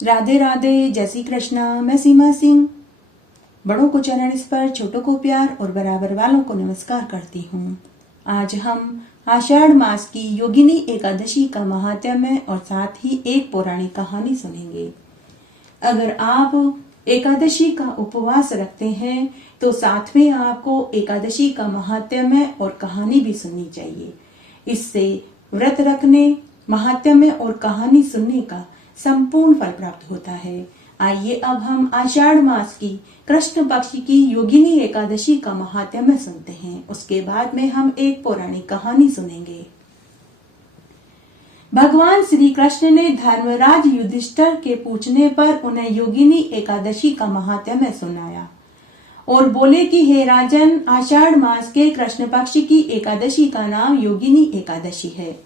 राधे राधे, जय श्री कृष्णा। मैं सीमा सिंह। बड़ों को चरण स्पर्श, छोटों को प्यार और बराबर वालों को नमस्कार करती हूँ। आज हम आषाढ़ मास की योगिनी एकादशी का महात्म्य और साथ ही एक पौराणिक कहानी सुनेंगे। अगर आप एकादशी का उपवास रखते हैं तो साथ में आपको एकादशी का महात्म्य और कहानी भी सुननी चाहिए। इससे व्रत रखने, महात्म्य और कहानी सुनने का संपूर्ण फल प्राप्त होता है। आइए अब हम आषाढ़ मास की कृष्ण पक्ष की योगिनी एकादशी का महात्म्य सुनते हैं। उसके बाद में हम एक पौराणिक कहानी सुनेंगे। भगवान श्री कृष्ण ने धर्मराज युधिष्ठिर के पूछने पर उन्हें योगिनी एकादशी का महात्म्य सुनाया और बोले कि हे राजन, आषाढ़ मास के कृष्ण पक्ष की एकादशी का नाम योगिनी एकादशी है।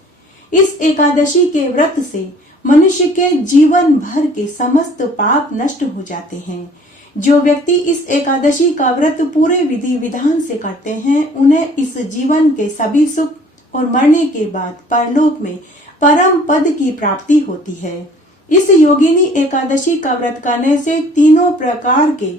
इस एकादशी के व्रत से मनुष्य के जीवन भर के समस्त पाप नष्ट हो जाते हैं। जो व्यक्ति इस एकादशी का व्रत पूरे विधि विधान से करते हैं, उन्हें इस जीवन के सभी सुख और मरने के बाद परलोक में परम पद की प्राप्ति होती है। इस योगिनी एकादशी का व्रत करने से तीनों प्रकार के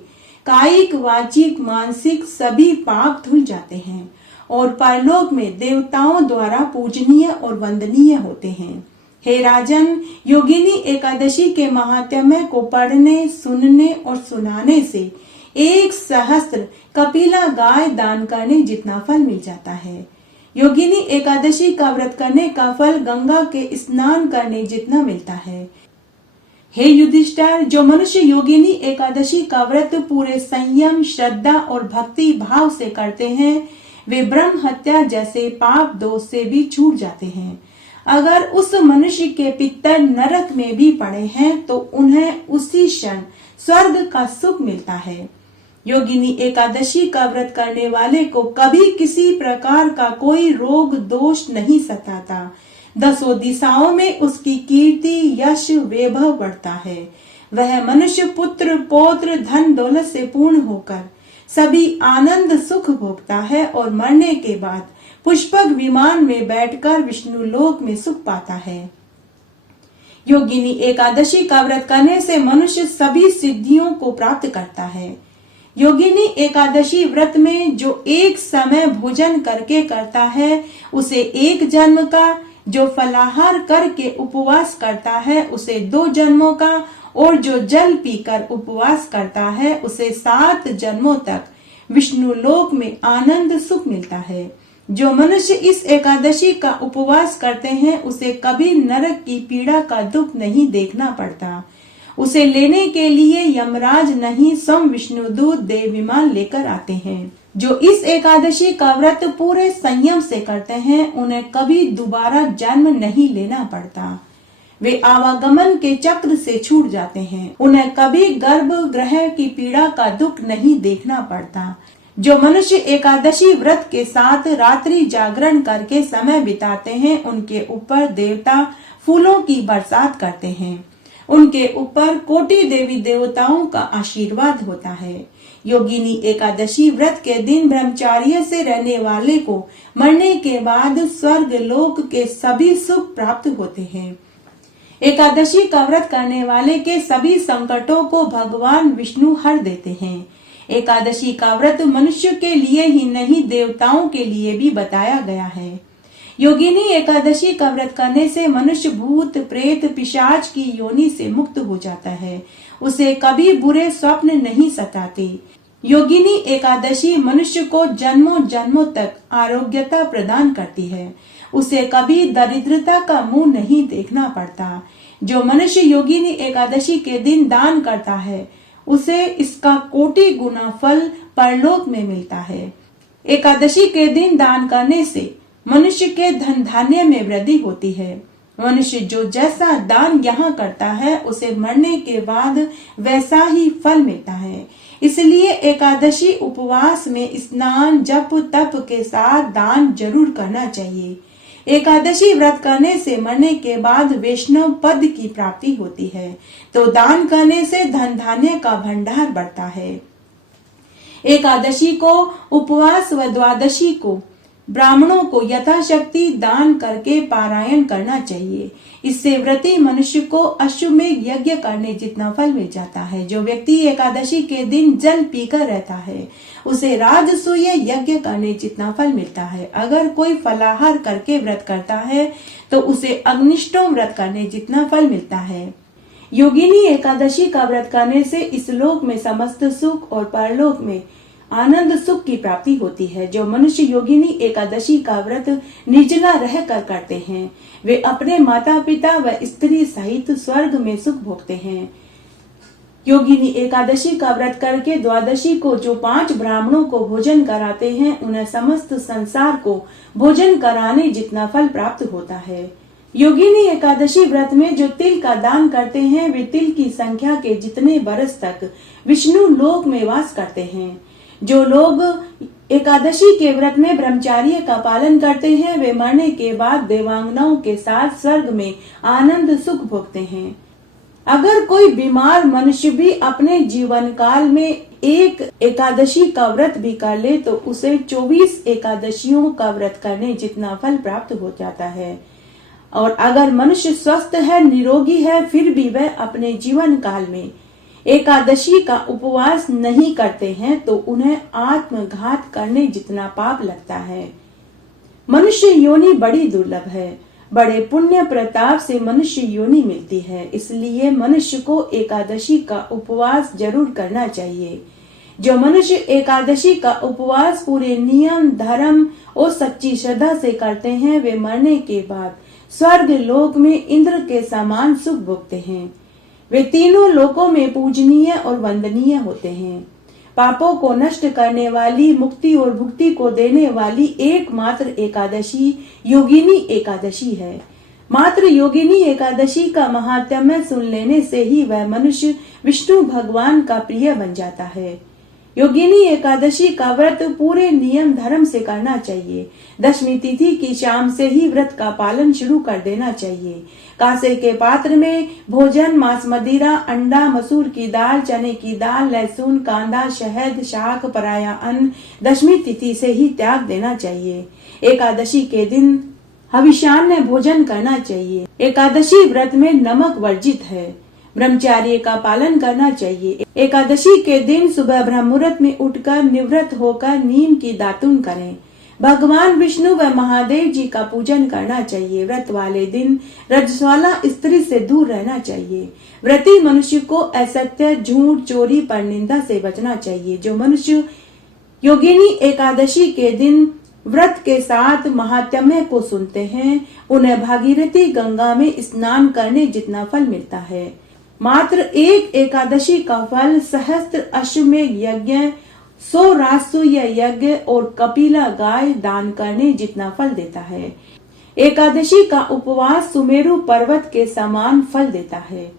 कायिक, वाचिक, मानसिक सभी पाप धुल जाते हैं और परलोक में देवताओं द्वारा पूजनीय और वंदनीय होते हैं। हे राजन, योगिनी एकादशी के महात्म्य को पढ़ने, सुनने और सुनाने से 1 सहस्त्र कपिला गाय दान करने जितना फल मिल जाता है। योगिनी एकादशी का व्रत करने का फल गंगा के स्नान करने जितना मिलता है। हे युधिष्ठिर, जो मनुष्य योगिनी एकादशी का व्रत पूरे संयम, श्रद्धा और भक्ति भाव से करते हैं, वे ब्रह्म हत्या जैसे पाप दोष से भी छूट जाते हैं। अगर उस मनुष्य के पितर नरक में भी पड़े हैं तो उन्हें उसी क्षण स्वर्ग का सुख मिलता है। योगिनी एकादशी का व्रत करने वाले को कभी किसी प्रकार का कोई रोग दोष नहीं सताता। 10 दिशाओं में उसकी कीर्ति, यश, वैभव बढ़ता है। वह मनुष्य पुत्र, पौत्र, धन दौलत से पूर्ण होकर सभी आनंद सुख भोगता है और मरने के बाद पुष्पक विमान में बैठकर विष्णु लोक में सुख पाता है। योगिनी एकादशी का व्रत करने से मनुष्य सभी सिद्धियों को प्राप्त करता है। योगिनी एकादशी व्रत में जो एक समय भोजन करके करता है उसे 1 जन्म का, जो फलाहार करके उपवास करता है उसे 2 जन्मों का और जो जल पीकर उपवास करता है उसे 7 जन्मों तक विष्णु लोक में आनंद सुख मिलता है। जो मनुष्य इस एकादशी का उपवास करते हैं उसे कभी नरक की पीड़ा का दुख नहीं देखना पड़ता। उसे लेने के लिए यमराज नहीं, स्वयं विष्णुदूत देव विमान लेकर आते हैं। जो इस एकादशी का व्रत पूरे संयम से करते हैं उन्हें कभी दोबारा जन्म नहीं लेना पड़ता। वे आवागमन के चक्र से छूट जाते हैं। उन्हें कभी गर्भ ग्रह की पीड़ा का दुख नहीं देखना पड़ता। जो मनुष्य एकादशी व्रत के साथ रात्रि जागरण करके समय बिताते हैं उनके ऊपर देवता फूलों की बरसात करते हैं। उनके ऊपर कोटि देवी देवताओं का आशीर्वाद होता है। योगिनी एकादशी व्रत के दिन ब्रह्मचार्य से रहने वाले को मरने के बाद स्वर्ग लोक के सभी सुख प्राप्त होते हैं। एकादशी का व्रत करने वाले के सभी संकटों को भगवान विष्णु हर देते हैं। एकादशी का व्रत मनुष्य के लिए ही नहीं, देवताओं के लिए भी बताया गया है। योगिनी एकादशी का व्रत करने से मनुष्य भूत, प्रेत, पिशाच की योनि से मुक्त हो जाता है। उसे कभी बुरे स्वप्न नहीं सताते। योगिनी एकादशी मनुष्य को जन्मों जन्मों तक आरोग्यता प्रदान करती है। उसे कभी दरिद्रता का मुंह नहीं देखना पड़ता। जो मनुष्य योगिनी एकादशी के दिन दान करता है उसे इसका कोटि गुना फल परलोक में मिलता है। एकादशी के दिन दान करने से मनुष्य के धन धान्य में वृद्धि होती है। मनुष्य जो जैसा दान यहाँ करता है उसे मरने के बाद वैसा ही फल मिलता है। इसलिए एकादशी उपवास में स्नान, जप, तप के साथ दान जरूर करना चाहिए। एकादशी व्रत करने से मरने के बाद वैष्णव पद की प्राप्ति होती है, तो दान करने से धन धान्य का भंडार बढ़ता है। एकादशी को उपवास व द्वादशी को ब्राह्मणों को यथाशक्ति दान करके पारायण करना चाहिए। इससे व्रती मनुष्य को अश्वमेध यज्ञ करने जितना फल मिल जाता है। जो व्यक्ति एकादशी के दिन जल पीकर रहता है उसे राजसूय यज्ञ करने जितना फल मिलता है। अगर कोई फलाहार करके व्रत करता है तो उसे अग्निष्टोम व्रत करने जितना फल मिलता है। योगिनी एकादशी का व्रत करने से इस लोक में समस्त सुख और परलोक में आनंद सुख की प्राप्ति होती है। जो मनुष्य योगिनी एकादशी का व्रत निर्जला रह कर करते हैं वे अपने माता पिता व स्त्री सहित स्वर्ग में सुख भोगते हैं। योगिनी एकादशी का व्रत करके द्वादशी को जो 5 ब्राह्मणों को भोजन कराते हैं उन्हें समस्त संसार को भोजन कराने जितना फल प्राप्त होता है। योगिनी एकादशी व्रत में जो तिल का दान करते हैं वे तिल की संख्या के जितने बरस तक विष्णु लोक में वास करते हैं। जो लोग एकादशी के व्रत में ब्रह्मचर्य का पालन करते हैं वे मरने के बाद देवांगनाओं के साथ स्वर्ग में आनंद सुख भोगते हैं। अगर कोई बीमार मनुष्य भी अपने जीवन काल में एक एकादशी का व्रत भी कर ले तो उसे 24 एकादशियों का व्रत करने जितना फल प्राप्त हो जाता है। और अगर मनुष्य स्वस्थ है, निरोगी है, फिर भी वह अपने जीवन काल में एकादशी का उपवास नहीं करते हैं तो उन्हें आत्मघात करने जितना पाप लगता है। मनुष्य योनि बड़ी दुर्लभ है। बड़े पुण्य प्रताप से मनुष्य योनि मिलती है। इसलिए मनुष्य को एकादशी का उपवास जरूर करना चाहिए। जो मनुष्य एकादशी का उपवास पूरे नियम धर्म और सच्ची श्रद्धा से करते हैं वे मरने के बाद स्वर्ग लोक में इंद्र के समान सुख भोगते हैं। वे तीनों लोकों में पूजनीय और वंदनीय होते हैं। पापों को नष्ट करने वाली, मुक्ति और भुक्ति को देने वाली एकमात्र एकादशी योगिनी एकादशी है। मात्र योगिनी एकादशी का महात्म्य सुन लेने से ही वह मनुष्य विष्णु भगवान का प्रिय बन जाता है। योगिनी एकादशी का व्रत पूरे नियम धर्म से करना चाहिए। दशमी तिथि की शाम से ही व्रत का पालन शुरू कर देना चाहिए। कांसे के पात्र में भोजन, मांस, मदिरा, अंडा, मसूर की दाल, चने की दाल, लहसुन, कांदा, शहद, शाक, पराया अन्न दशमी तिथि से ही त्याग देना चाहिए। एकादशी के दिन हविष्यान्न भोजन करना चाहिए। एकादशी व्रत में नमक वर्जित है। ब्रह्मचर्य का पालन करना चाहिए। एकादशी के दिन सुबह ब्रह्म मुहूर्त में उठकर निवृत्त होकर नीम की दातुन करें। भगवान विष्णु व महादेव जी का पूजन करना चाहिए। व्रत वाले दिन रजस्वला स्त्री से दूर रहना चाहिए। व्रती मनुष्य को असत्य, झूठ, चोरी, परनिंदा से बचना चाहिए। जो मनुष्य योगिनी एकादशी के दिन व्रत के साथ महात्म्य को सुनते हैं उन्हें भागीरथी गंगा में स्नान करने जितना फल मिलता है। मात्र एक एकादशी का फल सहस्त्र अश्वमेध यज्ञ, 100 राजसूय यज्ञ और कपिला गाय दान करने जितना फल देता है। एकादशी का उपवास सुमेरु पर्वत के समान फल देता है।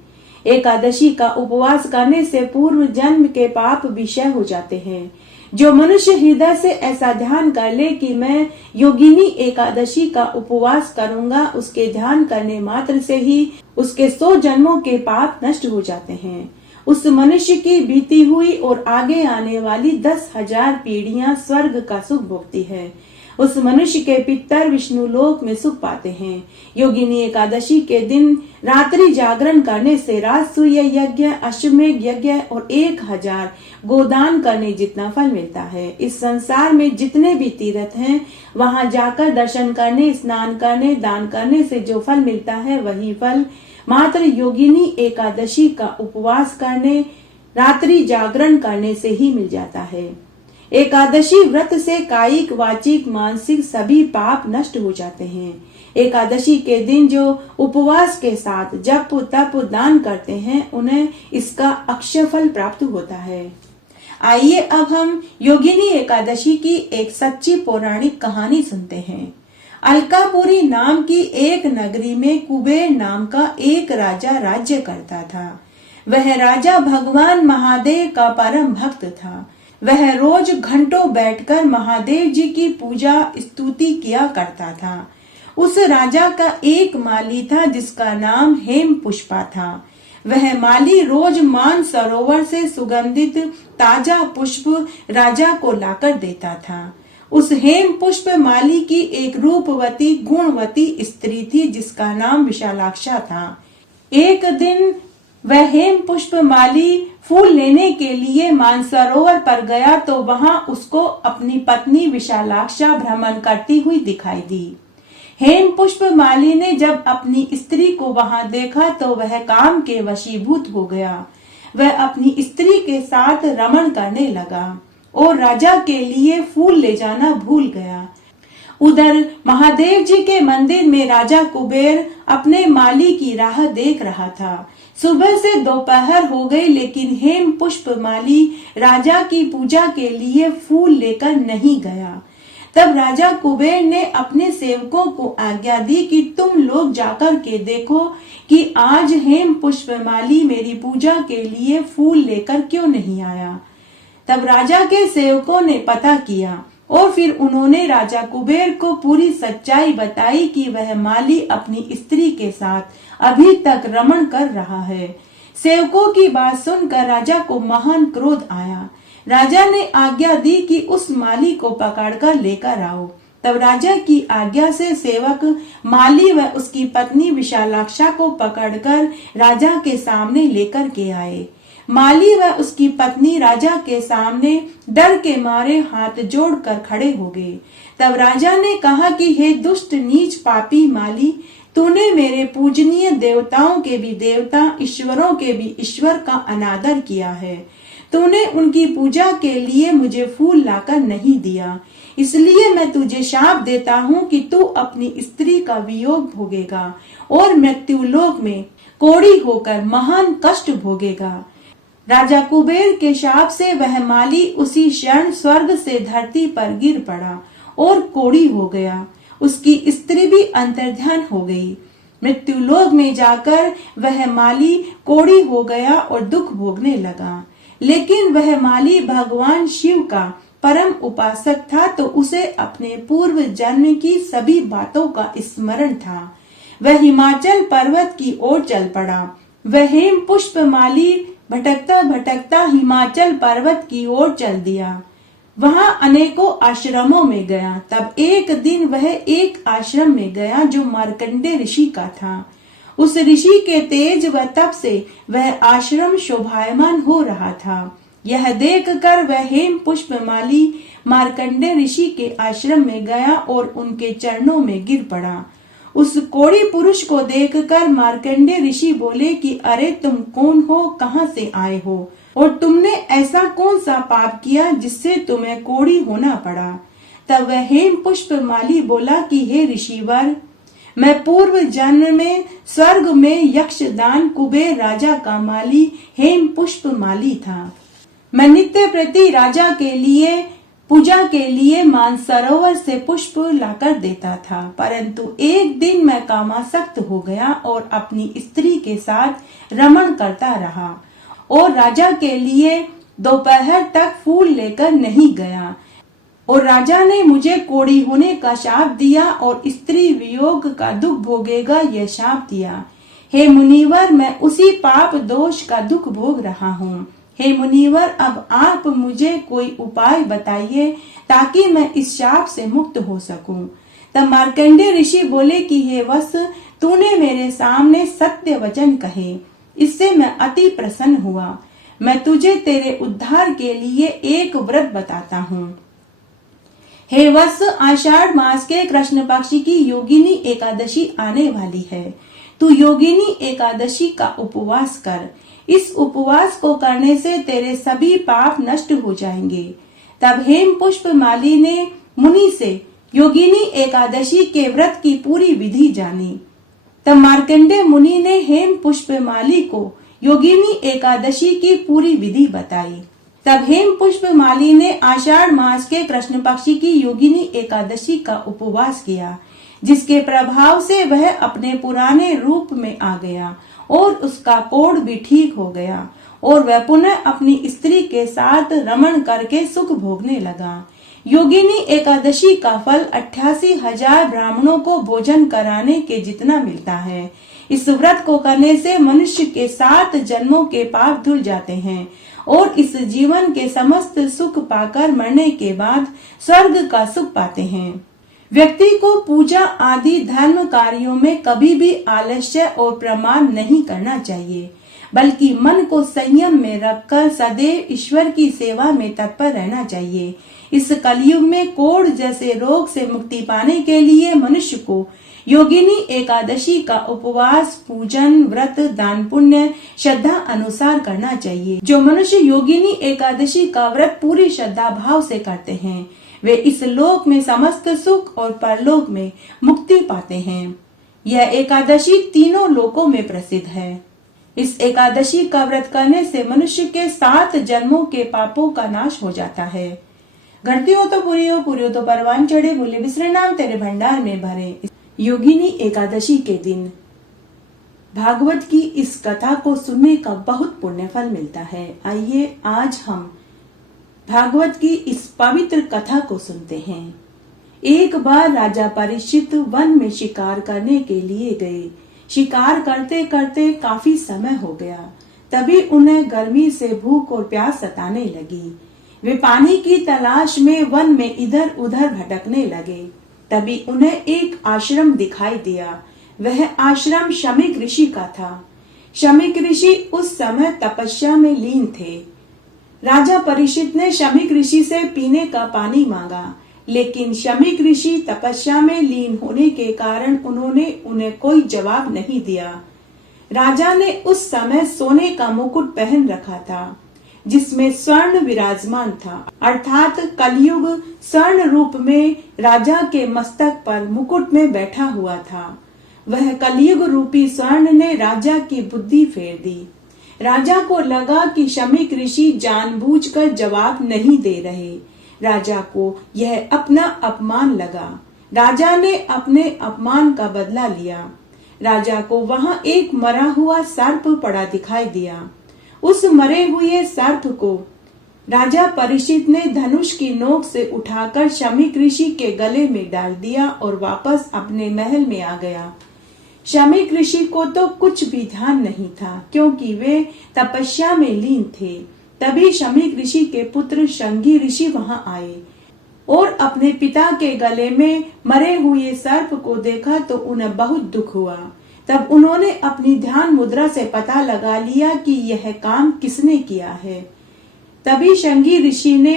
एकादशी का उपवास करने से पूर्व जन्म के पाप विषय हो जाते हैं। जो मनुष्य हृदय से ऐसा ध्यान कर ले कि मैं योगिनी एकादशी का उपवास करूंगा, उसके ध्यान करने मात्र से ही उसके 100 जन्मों के पाप नष्ट हो जाते हैं। उस मनुष्य की बीती हुई और आगे आने वाली 10,000 पीढ़ियां स्वर्ग का सुख भोगती है। उस मनुष्य के पितर विष्णु लोक में सुख पाते हैं। योगिनी एकादशी के दिन रात्रि जागरण करने से राजसूय यज्ञ, अश्वमेध यज्ञ और 1000 गोदान करने जितना फल मिलता है। इस संसार में जितने भी तीर्थ हैं वहां जाकर दर्शन करने, स्नान करने, दान करने से जो फल मिलता है वही फल मात्र योगिनी एकादशी का उपवास करने, रात्रि जागरण करने से ही मिल जाता है। एकादशी व्रत से कायिक, वाचिक, मानसिक सभी पाप नष्ट हो जाते हैं। एकादशी के दिन जो उपवास के साथ जप, तप, दान करते हैं उन्हें इसका अक्षय फल प्राप्त होता है। आइए अब हम योगिनी एकादशी की एक सच्ची पौराणिक कहानी सुनते हैं। अलकापुरी नाम की एक नगरी में कुबेर नाम का एक राजा राज्य करता था। वह राजा भगवान महादेव का परम भक्त था। वह रोज घंटों बैठकर महादेव जी की पूजा स्तुति किया करता था। उस राजा का एक माली था जिसका नाम हेम पुष्पा था। वह माली रोज मान सरोवर से सुगंधित ताजा पुष्प राजा को लाकर देता था। उस हेम पुष्प माली की एक रूपवती गुणवती स्त्री थी जिसका नाम विशालाक्षा था। एक दिन वह हेम पुष्प माली फूल लेने के लिए मानसरोवर पर गया तो वहां उसको अपनी पत्नी विशालाक्षा भ्रमण करती हुई दिखाई दी। हेम पुष्प माली ने जब अपनी स्त्री को वहां देखा तो वह काम के वशीभूत हो गया। वह अपनी स्त्री के साथ रमण करने लगा और राजा के लिए फूल ले जाना भूल गया। उधर महादेव जी के मंदिर में राजा कुबेर अपने माली की राह देख रहा था। सुबह से दोपहर हो गई लेकिन हेम पुष्प माली राजा की पूजा के लिए फूल लेकर नहीं गया। तब राजा कुबेर ने अपने सेवकों को आज्ञा दी कि तुम लोग जाकर के देखो कि आज हेम पुष्प माली मेरी पूजा के लिए फूल लेकर क्यों नहीं आया। तब राजा के सेवकों ने पता किया और फिर उन्होंने राजा कुबेर को पूरी सच्चाई बताई कि वह माली अपनी स्त्री के साथ अभी तक रमण कर रहा है। सेवकों की बात सुनकर राजा को महान क्रोध आया। राजा ने आज्ञा दी कि उस माली को पकड़कर लेकर आओ। तब राजा की आज्ञा से सेवक माली व उसकी पत्नी विशालाक्षा को पकड़कर राजा के सामने लेकर के आए। माली व उसकी पत्नी राजा के सामने डर के मारे हाथ जोड़कर खड़े हो गए। तब राजा ने कहा कि हे दुष्ट नीच पापी माली, तूने मेरे पूजनीय देवताओं के भी देवता, ईश्वरों के भी ईश्वर का अनादर किया है। तूने उनकी पूजा के लिए मुझे फूल लाकर नहीं दिया, इसलिए मैं तुझे शाप देता हूँ कि तू अपनी स्त्री का वियोग भोगेगा और मृत्युलोक में कोढ़ी होकर महान कष्ट भोगेगा। राजा कुबेर के शाप से वह माली उसी क्षण स्वर्ग से धरती पर गिर पड़ा और कोढ़ी हो गया। उसकी स्त्री भी अंतर्ध्यान हो गई। मृत्युलोक में जाकर वह माली कोढ़ी हो गया और दुख भोगने लगा। लेकिन वह माली भगवान शिव का परम उपासक था तो उसे अपने पूर्व जन्म की सभी बातों का स्मरण था। वह हिमाचल पर्वत की ओर चल पड़ा। वह हेम पुष्प माली भटकता भटकता हिमाचल पर्वत की ओर चल दिया। वहां अनेकों आश्रमों में गया। तब एक दिन वह एक आश्रम में गया जो मार्कंडे ऋषि का था। उस ऋषि के तेज व तप से वह आश्रम शोभायमान हो रहा था। यह देखकर वह हेम पुष्प माली मार्कंडे ऋषि के आश्रम में गया और उनके चरणों में गिर पड़ा। उस कोढ़ी पुरुष को देखकर मार्कंडे ऋषि बोले कि अरे तुम कौन हो, कहां से आए हो और तुमने ऐसा कौन सा पाप किया जिससे तुम्हें कोढ़ी होना पड़ा। तब वह हेम पुष्प माली बोला कि हे ऋषिवर, मैं पूर्व जन्म में स्वर्ग में यक्षदान कुबेर राजा का माली हेम पुष्प माली था। मैं नित्य प्रति राजा के लिए पूजा के लिए मानसरोवर से पुष्प लाकर देता था, परंतु एक दिन मैं कामासक्त हो गया और अपनी स्त्री के साथ रमण करता रहा और राजा के लिए दोपहर तक फूल लेकर नहीं गया और राजा ने मुझे कोढ़ी होने का शाप दिया और स्त्री वियोग का दुख भोगेगा यह शाप दिया। हे मुनिवर, मैं उसी पाप दोष का दुख भोग रहा हूँ। हे मुनिवर, अब आप मुझे कोई उपाय बताइए ताकि मैं इस शाप से मुक्त हो सकूं। तब मार्कंडे ऋषि बोले कि हे वत्स, तूने मेरे सामने सत्य वचन कहे, इससे मैं अति प्रसन्न हुआ। मैं तुझे तेरे उद्धार के लिए एक व्रत बताता हूँ। हे वत्स, आषाढ़ मास के कृष्ण पक्ष की योगिनी एकादशी आने वाली है। तू योगिनी एकादशी का उपवास कर। इस उपवास को करने से तेरे सभी पाप नष्ट हो जाएंगे। तब हेम पुष्प माली ने मुनि से योगिनी एकादशी के व्रत की पूरी विधि जानी। तब मार्कंडे मुनि ने हेम पुष्प माली को योगिनी एकादशी की पूरी विधि बताई। तब हेम पुष्प माली ने आषाढ़ मास के कृष्ण पक्षी की योगिनी एकादशी का उपवास किया, जिसके प्रभाव से वह अपने पुराने रूप में आ गया और उसका कोढ़ भी ठीक हो गया और वह पुनः अपनी स्त्री के साथ रमण करके सुख भोगने लगा। योगिनी एकादशी का फल 88,000 ब्राह्मणों को भोजन कराने के जितना मिलता है। इस व्रत को करने से मनुष्य के 7 जन्मों के पाप धुल जाते हैं और इस जीवन के समस्त सुख पाकर मरने के बाद स्वर्ग का सुख पाते हैं। व्यक्ति को पूजा आदि धर्म कार्यों में कभी भी आलस्य और प्रमाद नहीं करना चाहिए, बल्कि मन को संयम में रखकर सदैव ईश्वर की सेवा में तत्पर रहना चाहिए। इस कलयुग में कोढ़ जैसे रोग से मुक्ति पाने के लिए मनुष्य को योगिनी एकादशी का उपवास, पूजन, व्रत, दान, पुण्य श्रद्धा अनुसार करना चाहिए। जो मनुष्य योगिनी एकादशी का व्रत पूरी श्रद्धा भाव से करते हैं, वे इस लोक में समस्त सुख और परलोक में मुक्ति पाते हैं। यह एकादशी तीनों लोकों में प्रसिद्ध है। इस एकादशी का व्रत करने से मनुष्य के 7 जन्मों के पापों का नाश हो जाता है। घटती हो तो पूरी हो तो परवान चढ़े, भूले बिसरे नाम तेरे भंडार में भरे। योगिनी एकादशी के दिन भागवत की इस कथा को सुनने का बहुत पुण्य फल मिलता है। आइए आज हम भागवत की इस पवित्र कथा को सुनते हैं। एक बार राजा परीक्षित वन में शिकार करने के लिए गए। शिकार करते करते काफी समय हो गया। तभी उन्हें गर्मी से भूख और प्यास सताने लगी। वे पानी की तलाश में वन में इधर उधर भटकने लगे। तभी उन्हें एक आश्रम दिखाई दिया। वह आश्रम शमीक ऋषि का था। शमीक ऋषि उस समय तपस्या में लीन थे। राजा परीक्षित ने शमीक ऋषि से पीने का पानी मांगा, लेकिन शमीक ऋषि तपस्या में लीन होने के कारण उन्होंने उन्हें कोई जवाब नहीं दिया। राजा ने उस समय सोने का मुकुट पहन रखा था, जिसमें स्वर्ण विराजमान था, अर्थात कलयुग स्वर्ण रूप में राजा के मस्तक पर मुकुट में बैठा हुआ था। वह कलयुग रूपी स्वर्ण ने राजा की बुद्धि फेर दी। राजा को लगा कि शमीक ऋषि जानबूझकर जवाब नहीं दे रहे। राजा को यह अपना अपमान लगा। राजा ने अपने अपमान का बदला लिया। राजा को वहां एक मरा हुआ सर्प पड़ा दिखाई दिया। उस मरे हुए सर्प को राजा परीक्षित ने धनुष की नोक से उठाकर शमीक ऋषि के गले में डाल दिया और वापस अपने महल में आ गया। शमीक ऋषि को तो कुछ भी ध्यान नहीं था, क्योंकि वे तपस्या में लीन थे। तभी शमीक ऋषि के पुत्र शंगी ऋषि वहां आए और अपने पिता के गले में मरे हुए सर्प को देखा तो उन्हें बहुत दुख हुआ। तब उन्होंने अपनी ध्यान मुद्रा से पता लगा लिया कि यह काम किसने किया है। तभी शंगी ऋषि ने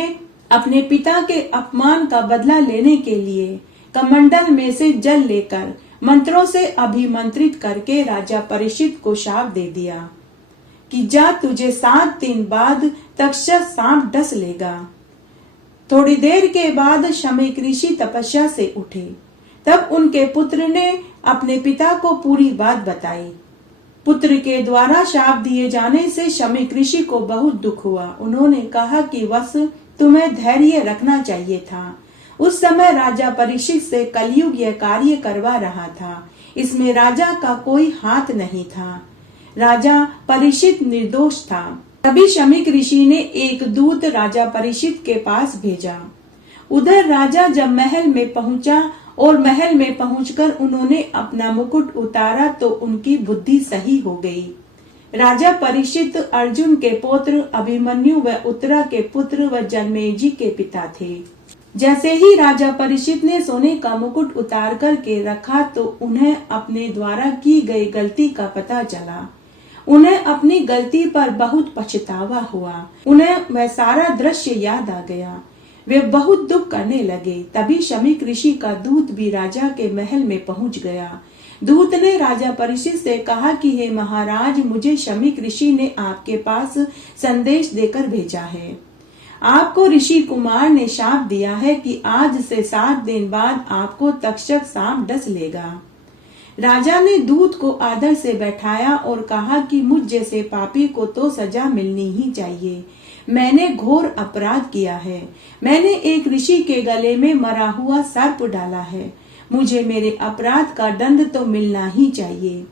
अपने पिता के अपमान का बदला लेने के लिए कमंडल में से जल लेकर मंत्रों से अभिमंत्रित करके राजा परीक्षित को शाप दे दिया कि जा, तुझे 7 दिन बाद तक्षक सांप डस लेगा। थोड़ी देर के बाद शमीक ऋषि तपस्या से उठे। तब उनके पुत्र ने अपने पिता को पूरी बात बताई। पुत्र के द्वारा शाप दिए जाने से शमीक ऋषि को बहुत दुख हुआ। उन्होंने कहा कि वत्स, तुम्हें धैर्य रखना चाहिए था। उस समय राजा परीक्षित से कलयुग यह कार्य करवा रहा था। इसमें राजा का कोई हाथ नहीं था। राजा परीक्षित निर्दोष था। तभी शमीक ऋषि ने एक दूत राजा परीक्षित के पास भेजा। उधर राजा जब महल में पहुंचा और महल में पहुंचकर उन्होंने अपना मुकुट उतारा तो उनकी बुद्धि सही हो गई। राजा परीक्षित अर्जुन के पुत्र अभिमन्यु व उत्तरा के पुत्र व जन्मेजय के पिता थे। जैसे ही राजा परीक्षित ने सोने का मुकुट उतार कर के रखा तो उन्हें अपने द्वारा की गई गलती का पता चला। उन्हें अपनी गलती पर बहुत पछतावा हुआ। उन्हें वह सारा दृश्य याद आ गया। वे बहुत दुख करने लगे। तभी शमीक ऋषि का दूत भी राजा के महल में पहुंच गया। दूत ने राजा परीक्षित से कहा कि हे महाराज, मुझे शमीक ऋषि ने आपके पास संदेश देकर भेजा है। आपको ऋषि कुमार ने शाप दिया है कि आज से 7 दिन बाद आपको तक्षक सांप डस लेगा। राजा ने दूत को आदर से बैठाया और कहा कि मुझ जैसे पापी को तो सजा मिलनी ही चाहिए। मैंने घोर अपराध किया है। मैंने एक ऋषि के गले में मरा हुआ सर्प डाला है। मुझे मेरे अपराध का दंड तो मिलना ही चाहिए।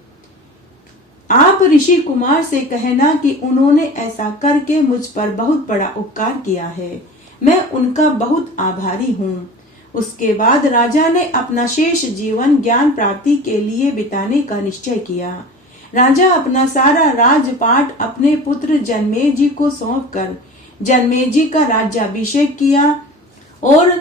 आप ऋषि कुमार से कहना कि उन्होंने ऐसा करके मुझ पर बहुत बड़ा उपकार किया है। मैं उनका बहुत आभारी हूँ। उसके बाद राजा ने अपना शेष जीवन ज्ञान प्राप्ति के लिए बिताने का निश्चय किया। राजा अपना सारा राजपाट अपने पुत्र जन्मेजय को सौंपकर जन्मेजय का राज्याभिषेक किया और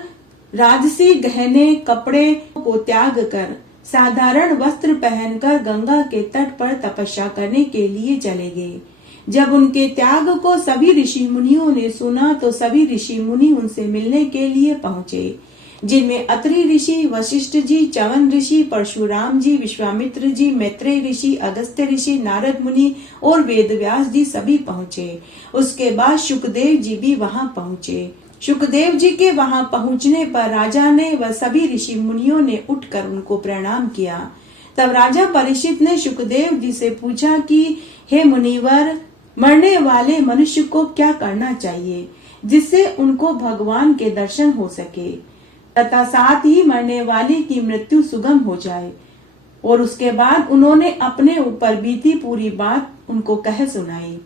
राजसी गहने कपड़े को त्याग कर साधारण वस्त्र पहनकर गंगा के तट पर तपस्या करने के लिए चले गए। जब उनके त्याग को सभी ऋषि मुनियों ने सुना तो सभी ऋषि मुनि उनसे मिलने के लिए पहुंचे, जिनमें अत्रि ऋषि, वशिष्ठ जी, च्यवन ऋषि, परशुराम जी, विश्वामित्र जी, मैत्रेय ऋषि, अगस्त्य ऋषि, नारद मुनि और वेदव्यास जी सभी पहुंचे। उसके बाद शुकदेव जी भी वहां पहुंचे। शुकदेव जी के वहां पहुंचने पर राजा ने व सभी ऋषि मुनियों ने उठकर उनको प्रणाम किया। तब राजा परीक्षित ने शुकदेव जी से पूछा कि हे मुनिवर, मरने वाले मनुष्य को क्या करना चाहिए जिससे उनको भगवान के दर्शन हो सके तथा साथ ही मरने वाले की मृत्यु सुगम हो जाए। और उसके बाद उन्होंने अपने ऊपर बीती पूरी बात उनको कह सुनाई।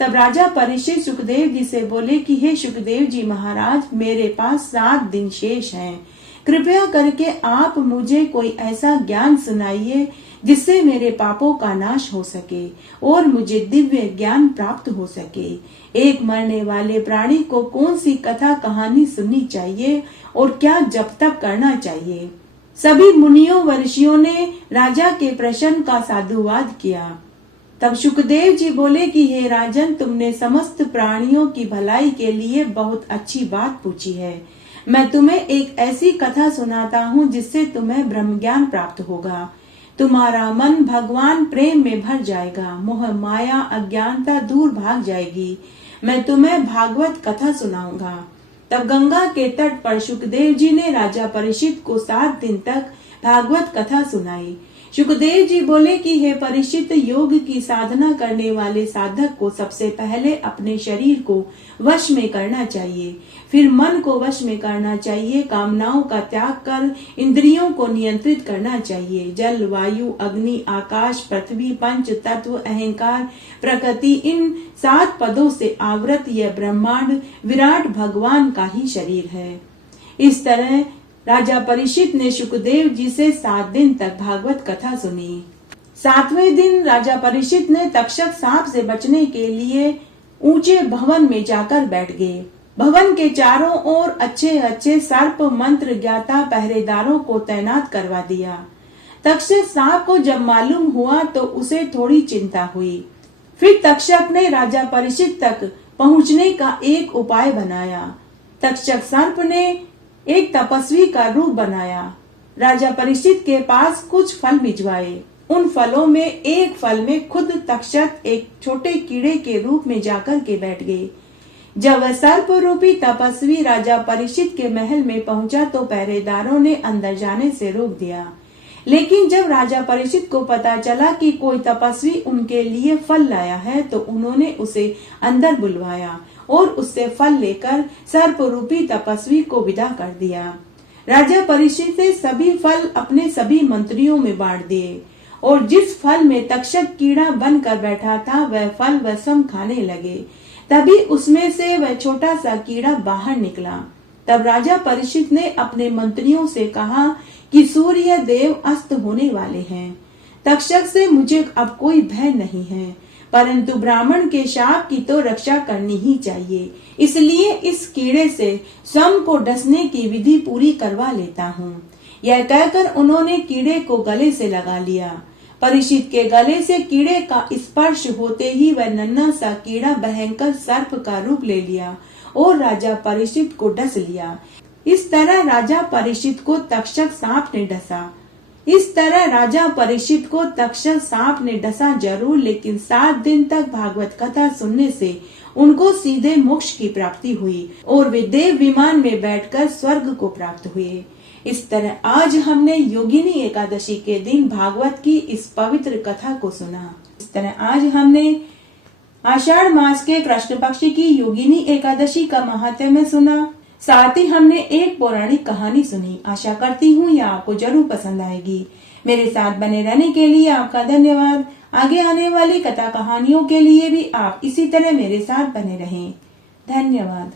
तब राजा परीक्षित सुखदेव जी से बोले कि हे सुखदेव जी महाराज, मेरे पास 7 दिन शेष हैं। कृपया करके आप मुझे कोई ऐसा ज्ञान सुनाइए जिससे मेरे पापों का नाश हो सके और मुझे दिव्य ज्ञान प्राप्त हो सके। एक मरने वाले प्राणी को कौन सी कथा कहानी सुननी चाहिए और क्या जप तप करना चाहिए। सभी मुनियों व ऋषियों ने राजा के प्रश्न का साधुवाद किया। तब शुकदेव जी बोले कि हे राजन, तुमने समस्त प्राणियों की भलाई के लिए बहुत अच्छी बात पूछी है। मैं तुम्हें एक ऐसी कथा सुनाता हूँ जिससे तुम्हें ब्रह्म ज्ञान प्राप्त होगा। तुम्हारा मन भगवान प्रेम में भर जाएगा, मोह माया अज्ञानता दूर भाग जाएगी। मैं तुम्हें भागवत कथा सुनाऊंगा। तब गंगा के तट पर शुकदेव जी ने राजा परीक्षित को 7 दिन तक भागवत कथा सुनाई। शुकदेव जी बोले कि हे परीक्षित, योग की साधना करने वाले साधक को सबसे पहले अपने शरीर को वश में करना चाहिए, फिर मन को वश में करना चाहिए, कामनाओं का त्याग कर इंद्रियों को नियंत्रित करना चाहिए। जल, वायु, अग्नि, आकाश, पृथ्वी, पंच तत्व, अहंकार, प्रकृति, इन 7 पदों से आवृत यह ब्रह्मांड विराट भगवान का ही शरीर है। इस तरह राजा परीक्षित ने शुकदेव जी से 7 दिन तक भागवत कथा सुनी। 7वें दिन राजा परीक्षित ने तक्षक सांप से बचने के लिए ऊंचे भवन में जाकर बैठ गए। भवन के चारों ओर अच्छे अच्छे सर्प मंत्र ज्ञाता पहरेदारों को तैनात करवा दिया। तक्षक सांप को जब मालूम हुआ तो उसे थोड़ी चिंता हुई। फिर तक्षक ने राजा परीक्षित तक पहुंचने का एक उपाय बनाया। तक्षक सर्प ने एक तपस्वी का रूप बनाया। राजा परीक्षित के पास कुछ फल भिजवाए। उन फलों में एक फल में खुद तक्षक एक छोटे कीड़े के रूप में जाकर के बैठ गए। जब वह सर्प रूपी तपस्वी राजा परीक्षित के महल में पहुंचा तो पहरेदारों ने अंदर जाने से रोक दिया। लेकिन जब राजा परीक्षित को पता चला कि कोई तपस्वी उनके लिए फल लाया है तो उन्होंने उसे अंदर बुलवाया और उससे फल लेकर सर्प रूपी तपस्वी को विदा कर दिया। राजा परीक्षित ने सभी फल अपने सभी मंत्रियों में बांट दिए और जिस फल में तक्षक कीड़ा बनकर बैठा था वह फल वह स्वयं खाने लगे। तभी उसमें से वह छोटा सा कीड़ा बाहर निकला। तब राजा परीक्षित ने अपने मंत्रियों से कहा कि सूर्य देव अस्त होने वाले हैं। तक्षक से मुझे अब कोई भय नहीं है, परंतु ब्राह्मण के शाप की तो रक्षा करनी ही चाहिए। इसलिए इस कीड़े से स्वयं को डसने की विधि पूरी करवा लेता हूँ। यह कहकर उन्होंने कीड़े को गले से लगा लिया। परीक्षित के गले से कीड़े का स्पर्श होते ही वह नन्हा सा कीड़ा भयंकर सर्प का रूप ले लिया और राजा परीक्षित को डस लिया। इस तरह राजा परीक्षित को तक्षक सांप ने डसा। इस तरह राजा परीक्षित को तक्षक सांप ने डसा जरूर, लेकिन 7 दिन तक भागवत कथा सुनने से उनको सीधे मोक्ष की प्राप्ति हुई और वे देव विमान में बैठकर स्वर्ग को प्राप्त हुए। इस तरह आज हमने योगिनी एकादशी के दिन भागवत की इस पवित्र कथा को सुना। इस तरह आज हमने आषाढ़ मास के कृष्ण पक्ष की योगिनी एकादशी का महात्म्य सुना। साथ ही हमने एक पौराणिक कहानी सुनी। आशा करती हूँ यह आपको जरूर पसंद आएगी। मेरे साथ बने रहने के लिए आपका धन्यवाद। आगे आने वाली कथा कहानियों के लिए भी आप इसी तरह मेरे साथ बने रहें। धन्यवाद।